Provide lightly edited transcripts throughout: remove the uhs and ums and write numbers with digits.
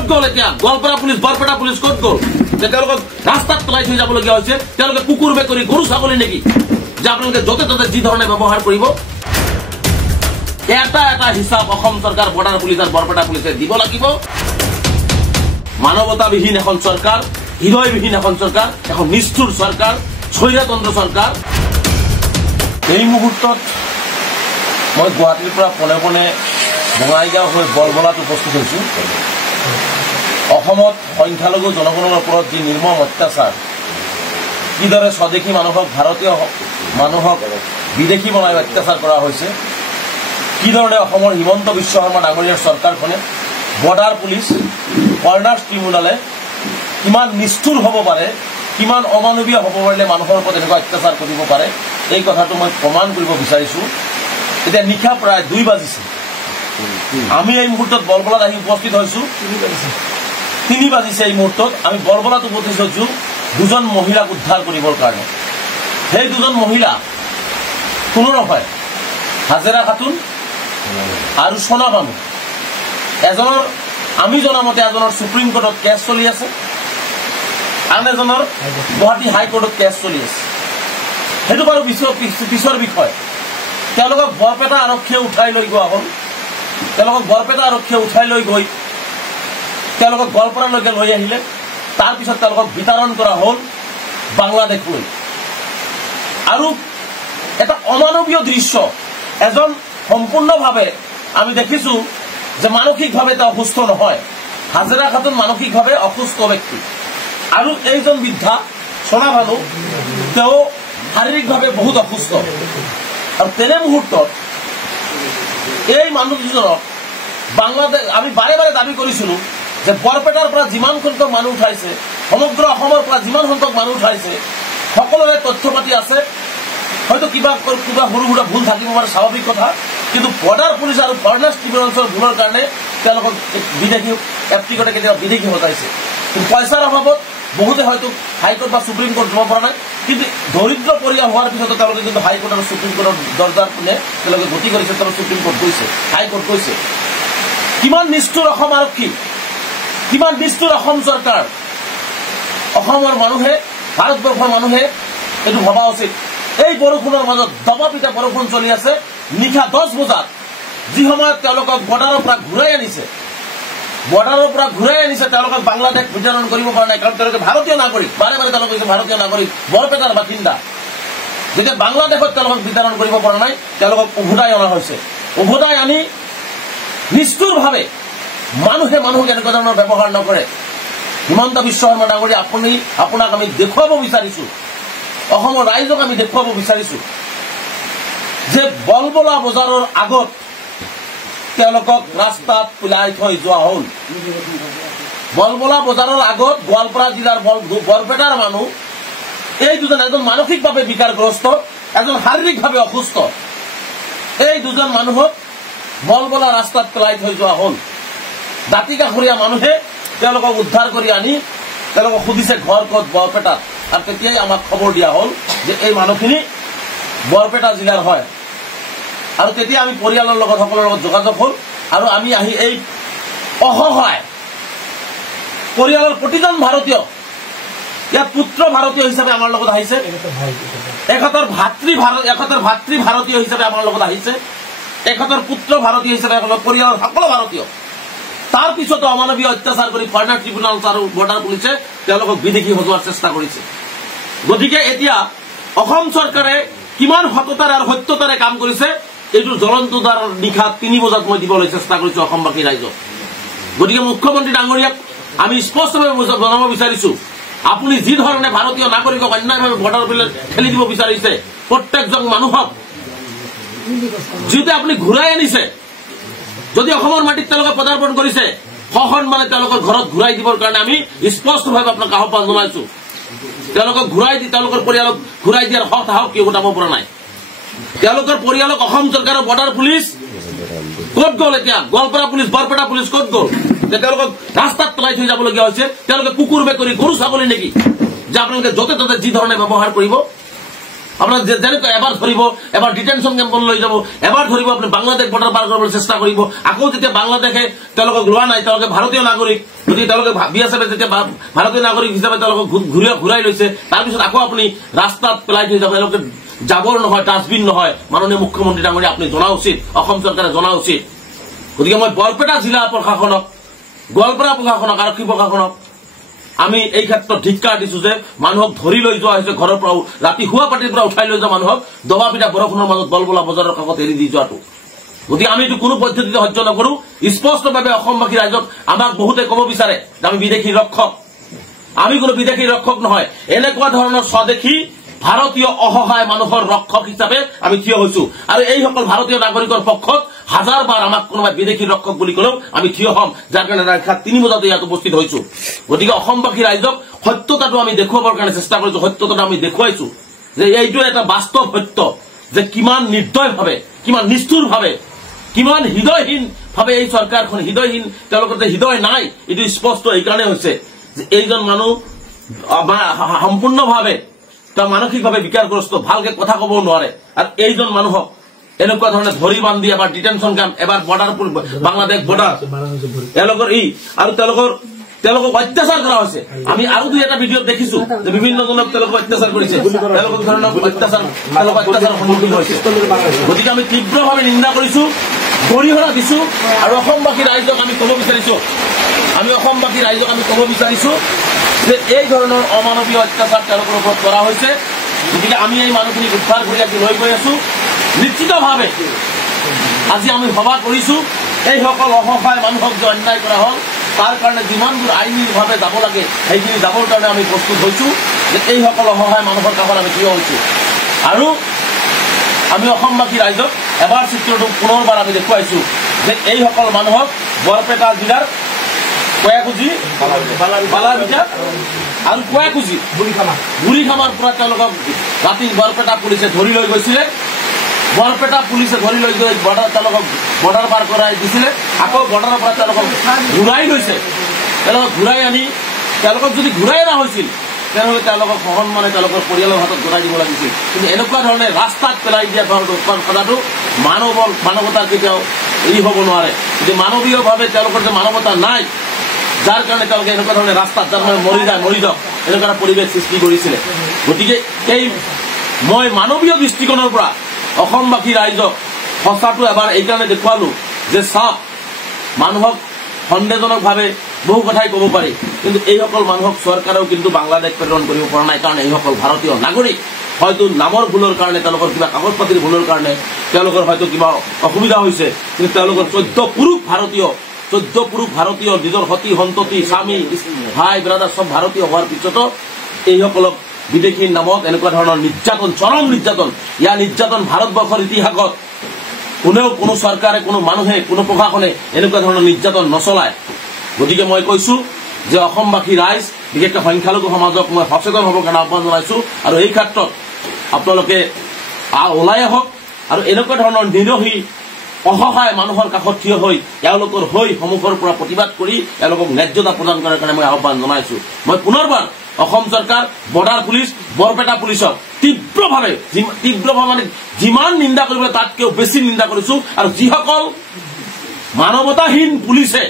ক'ত গ'ল এতিয়া গোৱালপাৰা পুলিচ বৰপেটা পুলিচ ক'ত গ'ল যে তেওঁলোকক ৰাস্তাত পেলাই থৈ যাবলগীয়া হৈছে তেওঁলোকে কুকুৰ বেকৰি গৰু ছাগলী নেকি যে আপোনালোকে য'তে ত'তে যি ধৰণে ব্যৱহাৰ কৰিব এটা এটা হিচাপ অসম চৰকাৰ বৰ্ডাৰ পুলিচ আৰু বৰপেটা পুলিচে দিব লাগিব মানৱতাবিহীন এখন চৰকাৰ হৃদয়বিহীন এখন চৰকাৰ এখন নিষ্ঠুৰ চৰকাৰ স্বৈৰতন্ত্ৰ চৰকাৰ এই মুহূৰ্তত মই গুৱাহাটীৰ পৰা পোনে পোনে বঙাইগাঁও হৈ বৰবলাত উপস্থিত হৈছোঁ অসমত সংখ্যালঘু জনগণৰ ওপৰত যি নিৰ্মম অত্যাচাৰ কিদৰে স্বদেশী মানুহক ভাৰতীয় মানুহক বিদেশী বনাই অত্যাচাৰ কৰা হৈছে কিধৰণে অসমৰ হিমন্ত বিশ্ব শৰ্মা ডাঙৰীয়াৰ চৰকাৰখনে বৰ্ডাৰ পুলিচ কৰ্ণাৰ্ছ ট্ৰিবিউনালে কিমান নিষ্ঠুৰ হ'ব পাৰে কিমান অমানৱীয় হ'ব পাৰিলে মানুহৰ ওপৰত এনেকুৱা অত্যাচাৰ কৰিব পাৰে এই কথাটো মই প্ৰমাণ কৰিব বিচাৰিছোঁ এতিয়া নিশা প্ৰায় 2 বাজিছে আমি এই মুহূৰ্তত বৰবলাত আহি উপস্থিত হৈছোঁ 3 বাজিছে এই মুহূৰ্তত আমি বৰবলাত উপস্থিত হৈছোঁ 2জন মহিলাক উদ্ধাৰ কৰিবৰ কাৰণে সেই 2জন মহিলা কোনো নহয় হাজেৰা খাতুন আৰু সোনা বানু এজনৰ আমি জনামতে এজনৰ সুপ্ৰিম কোৰ্টত কেছ চলি আছে আন এজনৰ গুৱাহাটী হাইকোৰ্টত কেছ চলি আছে সেইটো বাৰু পিছৰ বিষয় তেওঁলোকক বৰপেটা আৰক্ষীয়ে উঠাই লৈ যোৱা হ'ল তেওঁলোকক বৰপেটা আৰক্ষীয়ে উঠাই লৈ গৈ তেওঁলোকক গোৱালপাৰালৈকে লৈ আহিলে তাৰপিছত তেওঁলোকক বিতৰণ কৰা হ'ল বাংলাদেশলৈ আৰু এটা অমানৱীয় দৃশ্য এজন সম্পূৰ্ণভাৱে আমি দেখিছোঁ যে মানসিকভাৱে তেওঁ অসুস্থ নহয় হাজেৰা খাতুন মানসিকভাৱে অসুস্থ ব্যক্তি আৰু এইজন বৃদ্ধা সোনা বানু তেওঁ শাৰীৰিকভাৱে বহুত অসুস্থ আৰু তেনে মুহূৰ্তত এই মানুহ দুজনক বাংলাদেশ আমি বাৰে বাৰে দাবী কৰিছিলোঁ যে বৰপেটাৰ পৰা যিমান সংখ্যক মানুহ উঠাইছে সমগ্ৰ অসমৰ পৰা যিমান সংখ্যক মানুহ উঠাইছে সকলোৰে তথ্য পাতি আছে হয়তো কিবা সৰু সুৰা ভুল থাকিব পাৰে স্বাভাৱিক কথা কিন্তু বৰ্ডাৰ পুলিচ আৰু কৰ্ণাৰ্ছ ট্ৰিবিউনালৰ ভুলৰ কাৰণে তেওঁলোকক বিদেশী এপ্লিকতে কেতিয়াবা বিদেশী সজাইছে কিন্তু পইচাৰ অভাৱত বহুতে হয়তো হাইকোৰ্ট বা সুপ্ৰিম কোৰ্ট যাব পৰা নাই কিন্তু দৰিদ্ৰ পৰিয়াল হোৱাৰ পিছতো তেওঁলোকে কিন্তু হাইকোৰ্ট আৰু সুপ্ৰিম কোৰ্টৰ দৰজাৰ পিনে তেওঁলোকে গতি কৰিছে তেওঁলোকে সুপ্ৰিম কোৰ্ট গৈছে হাইকোৰ্ট গৈছে কিমান নিষ্ঠুৰ অসম আৰক্ষী কিমান নিষ্ঠুৰ অসম চৰকাৰ অসমৰ মানুহে ভাৰতবৰ্ষৰ মানুহে এইটো ভবা উচিত এই বৰষুণৰ মাজত দবাপিটা বৰষুণ চলি আছে নিশা 10 বজাত যি সময়ত তেওঁলোকক বৰ্ডাৰৰ পৰা ঘূৰাই আনিছে তেওঁলোকক বাংলাদেশ বিতৰণ কৰিব পৰা নাই কাৰণ তেওঁলোকে ভাৰতীয় নাগৰিক বাৰে বাৰে তেওঁলোকে কৈছে ভাৰতীয় নাগৰিক বৰপেটাৰ বাসিন্দা যেতিয়া বাংলাদেশত তেওঁলোকক বিতৰণ কৰিব পৰা নাই তেওঁলোকক উভতাই অনা হৈছে উভতাই আনি নিষ্ঠুৰভাৱে মানুহে মানুহক এনেকুৱা ধৰণৰ ব্যৱহাৰ নকৰে হিমন্ত বিশ্ব শৰ্মা ডাঙৰীয়া আপোনাক আমি দেখুৱাব বিচাৰিছোঁ অসমৰ ৰাইজক আমি দেখুৱাব বিচাৰিছোঁ যে বলবলা বজাৰৰ আগত তেওঁলোকক ৰাস্তাত পেলাই থৈ যোৱা হ'ল বলবলা বজাৰৰ আগত গোৱালপাৰা জিলাৰ বৰপেটাৰ মানুহ এই দুজন এজন মানসিকভাৱে বিকাৰগ্ৰস্ত এজন শাৰীৰিকভাৱে অসুস্থ এই দুজন মানুহক বলবলা ৰাস্তাত পেলাই থৈ যোৱা হ'ল দাঁতিকাষৰীয়া মানুহে তেওঁলোকক উদ্ধাৰ কৰি আনি তেওঁলোকক সুধিছে ঘৰ ক'ত বৰপেটাত আৰু তেতিয়াই আমাক খবৰ দিয়া হ'ল যে এই মানুহখিনি বৰপেটা জিলাৰ হয় আৰু তেতিয়া আমি পৰিয়ালৰ লগত সকলৰ লগত যোগাযোগ হ'ল আৰু আমি আহি এই অসহায় পৰিয়ালৰ প্ৰতিজন ভাৰতীয় ইয়াত পুত্ৰ ভাৰতীয় হিচাপে আমাৰ লগত আহিছে এখতৰ ভাতৃ ভাৰতীয় হিচাপে আমাৰ লগত আহিছে এখতৰ পুত্ৰ ভাৰতীয় হিচাপে পৰিয়ালৰ সকলো ভাৰতীয় তাৰ পিছতো অমানৱীয় অত্যাচাৰ কৰি কৰ্ণাৰ্ছ ট্ৰিবিউনাল আৰু বৰ্ডাৰ পুলিচে তেওঁলোকক বিদেশী সজোৱাৰ চেষ্টা কৰিছে গতিকে এতিয়া অসম চৰকাৰে কিমান সততাৰে আৰু সত্যতাৰে কাম কৰিছে এইটো জ্বলন্ত উদাহৰণ নিশা 3 বজাত মই দিবলৈ চেষ্টা কৰিছোঁ অসমবাসী ৰাইজক গতিকে মুখ্যমন্ত্ৰী ডাঙৰীয়াক আমি স্পষ্টভাৱে জনাব বিচাৰিছোঁ আপুনি যি ধৰণে ভাৰতীয় নাগৰিকক অন্যায়ভাৱে বৰ্ডাৰ পিলে ঠেলি দিব বিচাৰিছে প্ৰত্যেকজন মানুহক যিটো আপুনি ঘূৰাই আনিছে যদি অসমৰ মাটিত তেওঁলোকে পদাৰ্পণ কৰিছে সসন্মানে তেওঁলোকৰ ঘৰত ঘূৰাই দিবৰ কাৰণে আমি স্পষ্টভাৱে আপোনাক আহ্বান জনাইছোঁ তেওঁলোকক ঘূৰাই দি তেওঁলোকৰ পৰিয়ালক ঘূৰাই দিয়াৰ সাহস কিয় গোটাব পৰা নাই তেওঁলোকৰ পৰিয়ালক অসম চৰকাৰৰ বৰ্ডাৰ পুলিচ ক'ত গ'ল এতিয়া গোৱালপাৰা পুলিচ বৰপেটা পুলিচ ক'ত গ'ল যে তেওঁলোকক ৰাস্তাত পেলাই থৈ যাবলগীয়া হৈছে তেওঁলোকে কুকুৰ বেকৰি গৰু ছাগলী নেকি যে আপোনালোকে য'তে ত'তে যি ধৰণে ব্যৱহাৰ কৰিব আপনাৰ যেনেকৈ এবাৰ ধৰিব, এবাৰ ডিটেনশ্যন কেম্পত লৈ যাব, এবাৰ ধৰিব আপুনি বাংলাদেশ বৰ্ডাৰ পাৰ কৰিবলৈ চেষ্টা কৰিব, আকৌ যেতিয়া বাংলাদেশে তেওঁলোকক লোৱা নাই, তেওঁলোকে ভাৰতীয় নাগৰিক, গতিকে তেওঁলোকে BSF যেতিয়া ভাৰতীয় নাগৰিক হিচাপে তেওঁলোকক ঘূৰাই লৈছে, তাৰপিছত আকৌ আপুনি ৰাস্তাত পেলাই থৈ যাব, তেওঁলোকে জাবৰ নহয়, ডাষ্টবিন নহয়। মাননীয় মুখ্যমন্ত্ৰী ডাঙৰীয়া আপুনি জনা উচিত, অসম চৰকাৰে জনা উচিত। গতিকে মই বৰপেটা জিলা প্ৰশাসনক, গোৱালপাৰা প্ৰশাসনক, আৰক্ষী প্ৰশাসনক আমি এই ক্ষেত্ৰত ধিক্কাৰ দিছো যে মানুহক ধৰি লৈ যোৱা হৈছে, ঘৰৰ পৰা ৰাতি শুৱা পাটিৰ পৰা উঠাই লৈ যোৱা মানুহক দবা পিটা বৰষুণৰ মাজত বলবলা বজাৰৰ কাষত এৰি দি যোৱাটো। গতিকে আমি এইটো কোনো পদ্ধতিতে সহ্য নকৰো। স্পষ্টভাৱে অসমবাসী ৰাইজক আমাক বহুতে ক'ব বিচাৰে যে আমি বিদেশী ৰক্ষক। আমি কোনো বিদেশী ৰক্ষক নহয়, এনেকুৱা ধৰণৰ স্বদেশী ভাৰতীয় অসহায় মানুহৰ ৰক্ষক হিচাপে আমি থিয় হৈছো। আৰু এইসকল ভাৰতীয় নাগৰিকৰ পক্ষত হাজাৰবাৰ আমাক কোনোবাই বিদেশী ৰক্ষক বুলি ক'লেও আমি থিয় হ'ম, যাৰ কাৰণে ৰাত 3 বজাতে ইয়াত উপস্থিত হৈছো। গতিকে অসমবাসী ৰাইজক সত্যতাটো আমি দেখুৱাবৰ কাৰণে চেষ্টা কৰিছো, সত্যতাটো আমি দেখুৱাইছো যে এইটো এটা বাস্তৱ সত্য যে কিমান নিৰ্দয়ভাৱে, কিমান নিষ্ঠুৰভাৱে, কিমান হৃদয়হীনভাৱে এই চৰকাৰখন হৃদয়হীন, তেওঁলোকৰ যে হৃদয় নাই এইটো স্পষ্ট এইকাৰণে হৈছে যে এইজন মানুহ সম্পূৰ্ণভাৱে মানসিকভাৱে বিকাৰগ্ৰস্ত, ভালকে কথা ক'ব নোৱাৰে। আৰু এইজন মানুহক এনেকুৱা ধৰণে ধৰি বান্ধি এবাৰ ডিটেনশ্যন কেম্প, এবাৰ বৰ্ডাৰ, বাংলাদেশ বৰ্ডাৰ, তেওঁলোকৰ আৰু তেওঁলোকক অত্যাচাৰ কৰা হৈছে। আমি আৰু 2-এটা ভিডিঅ'ত দেখিছো যে বিভিন্ন জনক তেওঁলোকক অত্যাচাৰ কৰিছে, তেওঁলোকৰ ধৰণৰ অত্যাচাৰ সন্মুখীন হৈছে। গতিকে আমি তীব্ৰভাৱে নিন্দা কৰিছো, গৰিহণা দিছো। আৰু অসমবাসী ৰাইজক আমি ক'ব বিচাৰিছো যে এই ধৰণৰ অমানৱীয় অত্যাচাৰ তেওঁলোকৰ ওপৰত কৰা হৈছে। গতিকে আমি এই মানুহখিনিক উদ্ধাৰ কৰি আজি লৈ গৈ আছো। নিশ্চিতভাৱে আজি আমি সভা কৰিছো, এইসকল অসহায় মানুহক যে অন্যায় কৰা হ'ল তাৰ কাৰণে যিমান দূৰ আইনীভাৱে যাব লাগে সেইখিনি যাবৰ কাৰণে আমি প্ৰস্তুত হৈছো, যে এইসকল অসহায় মানুহৰ কাষত আমি থিয় হৈছো। আৰু আমি অসমবাসী ৰাইজক এবাৰ চিত্ৰটো পুনৰবাৰ আমি দেখুৱাইছো যে এইসকল মানুহক বৰপেটা জিলাৰ কয়াকুজি, বালাবিটা আৰু কয়াকুজি, বুঢ়ীখামাৰ পৰা তেওঁলোকক ৰাতি বৰপেটা পুলিচে ধৰি লৈ গৈছিলে। বৰপেটা পুলিচে ধৰি লৈ গৈ তেওঁলোকক বৰ্ডাৰ পাৰ কৰাই দিছিলে। আকৌ বৰ্ডাৰৰ পৰা তেওঁলোকক ঘূৰাই লৈছে। তেওঁলোকক ঘূৰাই আনি, তেওঁলোকক যদি ঘূৰাই অনা হৈছিল তেনেহ'লে তেওঁলোকক সন্মানে তেওঁলোকৰ পৰিয়ালৰ হাতত ঘূৰাই দিব লাগিছিল। কিন্তু এনেকুৱা ধৰণে ৰাস্তাত পেলাই দিয়া কথাটো মানৱতাৰ কেতিয়াও হ'ব নোৱাৰে। কিন্তু মানৱীয়ভাৱে তেওঁলোকৰ যে মানৱতা নাই, যাৰ কাৰণে তেওঁলোকে এনেকুৱা ধৰণে ৰাস্তাত যাৰ মানে মৰি যাওক এনেকুৱা পৰিৱেশ সৃষ্টি কৰিছিলে। গতিকে মই মানৱীয় দৃষ্টিকোণৰ পৰা অসমবাসী ৰাইজক সঁচাটো এবাৰ এইকাৰণে দেখুৱালো যে চাওক, মানুহক সন্দেহজনকভাৱে বহু কথাই ক'ব পাৰি, কিন্তু এইসকল মানুহক চৰকাৰেও কিন্তু বাংলাদেশ প্ৰেৰণ কৰিব পৰা নাই। কাৰণ এইসকল ভাৰতীয় নাগৰিক, হয়তো নামৰ ভুলৰ কাৰণে, তেওঁলোকৰ কিবা কাগজ পাতিৰ ভুলৰ কাৰণে তেওঁলোকৰ হয়তো কিবা অসুবিধা হৈছে, কিন্তু তেওঁলোকৰ 14 পুৰুষ ভাৰতীয় নিজৰ সতী সন্ততি, স্বামী, ভাই ব্ৰাদাৰ চব ভাৰতীয় হোৱাৰ পিছতো এইসকলক বিদেশীৰ নামত এনেকুৱা ধৰণৰ নিৰ্যাতন, চৰম নিৰ্যাতন, ইয়াৰ নিৰ্যাতন ভাৰতবৰ্ষৰ ইতিহাসত কোনো চৰকাৰে, কোনো মানুহে, কোনো প্ৰশাসনে এনেকুৱা ধৰণৰ নিৰ্যাতন নচলায়। গতিকে মই কৈছো যে অসমবাসী ৰাইজ, বিশেষকৈ সংখ্যালঘু সমাজক মই সচেতন হ'বৰ কাৰণে আহ্বান জনাইছো। আৰু এই ক্ষেত্ৰত আপোনালোকে ওলাই আহক আৰু এনেকুৱা ধৰণৰ নিৰহী অসহায় মানুহৰ কাষত থিয় হৈ তেওঁলোকৰ সন্মুখৰ পৰা প্ৰতিবাদ কৰি তেওঁলোকক ন্যায্যতা প্ৰদান কৰাৰ কাৰণে মই আহ্বান জনাইছো। মই পুনৰবাৰ অসম চৰকাৰ, বৰ্ডাৰ পুলিচ, বৰপেটা পুলিচক তীব্ৰভাৱে মানে যিমান নিন্দা কৰিব তাতকৈও বেছি নিন্দা কৰিছো। আৰু যিসকল মানৱতাহীন পুলিচে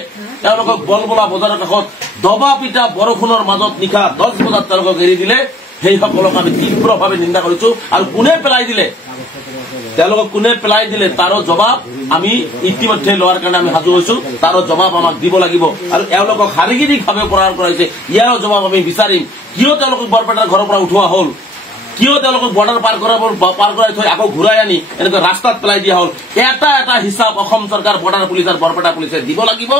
তেওঁলোকক বলবলা বজাৰৰ কাষত দবা পিটা বৰষুণৰ মাজত নিশা 10 বজাত তেওঁলোকক এৰি দিলে, সেইসকলক আমি তীব্ৰভাৱে নিন্দা কৰিছো। আৰু কোনে পেলাই দিলে তাৰো জবাব আমি ইতিমধ্যে লোৱাৰ কাৰণে আমি সাজু হৈছো। তাৰো জবাব আমাক দিব লাগিব। আৰু এওঁলোকক শাৰীৰিকভাৱে প্ৰহাৰ কৰাইছে, ইয়াৰো জবাব আমি বিচাৰিম। কিয় তেওঁলোকক বৰপেটাৰ ঘৰৰ পৰা উঠোৱা হ'ল, কিয় তেওঁলোকক বৰ্ডাৰ পাৰ কৰাই থৈ আকৌ ঘূৰাই আনি এনেকৈ ৰাস্তাত পেলাই দিয়া হ'ল, এটা হিচাপ অসম চৰকাৰ, বৰ্ডাৰ পুলিচ আৰু বৰপেটা পুলিচে দিব লাগিব।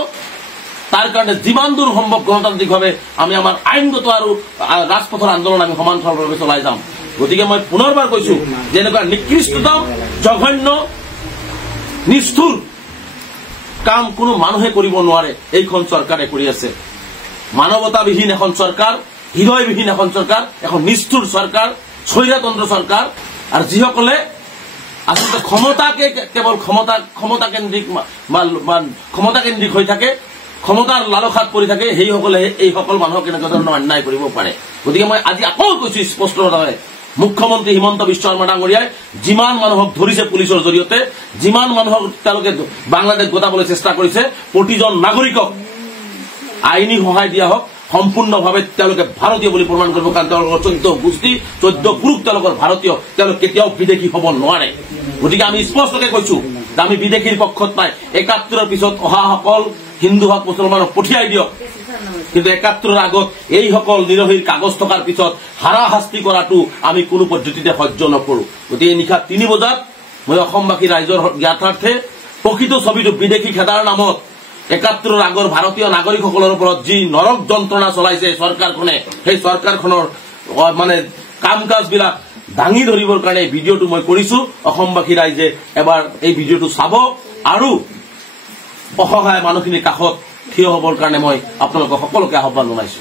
তাৰ কাৰণে যিমান দূৰ সম্ভৱ গণতান্ত্ৰিকভাৱে আমি আমাৰ আইনগত আৰু ৰাজপথৰ আন্দোলন আমি সমান্তৰালভাৱে চলাই যাম। গতিকে মই পুনৰবাৰ কৈছো যে এনেকুৱা নিকৃষ্টতম, জঘন্য, নিষ্ঠুৰ কাম কোনো মানুহে কৰিব নোৱাৰে, এইখন চৰকাৰে কৰি আছে। মানৱতাবিহীন এখন চৰকাৰ, হৃদয়বিহীন এখন চৰকাৰ, এখন নিষ্ঠুৰ চৰকাৰ, স্বৈৰতন্ত্ৰ চৰকাৰ। আৰু যিসকলে আচলতে ক্ষমতাকে কেৱল ক্ষমতাকেন্দ্ৰিক হৈ থাকে, ক্ষমতাৰ লালসাত পৰি থাকে, এইসকল মানুহক এনেকুৱা ধৰণৰ অন্যায় কৰিব পাৰে। গতিকে মই আজি আকৌ কৈছো স্পষ্টভাৱে মুখ্যমন্ত্ৰী হিমন্ত বিশ্ব শৰ্মা ডাঙৰীয়াই যিমান মানুহক ধৰিছে পুলিচৰ জৰিয়তে, যিমান মানুহক তেওঁলোকে বাংলাদেশ গোটাবলৈ চেষ্টা কৰিছে, প্ৰতিজন নাগৰিকক আইনী সহায় দিয়া হওক, সম্পূৰ্ণভাৱে তেওঁলোকে ভাৰতীয় বুলি প্ৰমাণ কৰিব। কাৰণ তেওঁলোকৰ 14 গোষ্ঠী 14 পুৰুষ তেওঁলোকৰ ভাৰতীয়, তেওঁলোক কেতিয়াও বিদেশী হ'ব নোৱাৰে। গতিকে আমি স্পষ্টকে কৈছো যে আমি বিদেশীৰ পক্ষত নাই। 71ৰ পিছত অহাসকল হিন্দু হওক মুছলমানক পঠিয়াই দিয়ক, কিন্তু 71ৰ আগত এইসকল নিৰহীৰ কাগজ থকাৰ পিছত হাৰাশাস্তি কৰাটো আমি কোনো পদ্ধতিতে সহ্য নকৰো। গতিকে নিশা 3 বজাত মই অসমবাসী ৰাইজৰ জ্ঞাতাৰ্থে প্ৰকৃত ছবিটো বিদেশী খেদাৰ নামত 71ৰ আগৰ ভাৰতীয় নাগৰিকসকলৰ ওপৰত যি নৰক যন্ত্ৰণা চলাইছে চৰকাৰখনে, সেই চৰকাৰখনৰ মানে কাম কাজবিলাক দাঙি ধৰিবৰ কাৰণে ভিডিঅ'টো মই কৰিছো। অসমবাসী ৰাইজে এবাৰ এই ভিডিঅ'টো চাব আৰু অসহায় মানুহখিনিৰ কাষত থিয় হ'বৰ কাৰণে মই আপোনালোকক সকলোকে আহ্বান জনাইছো।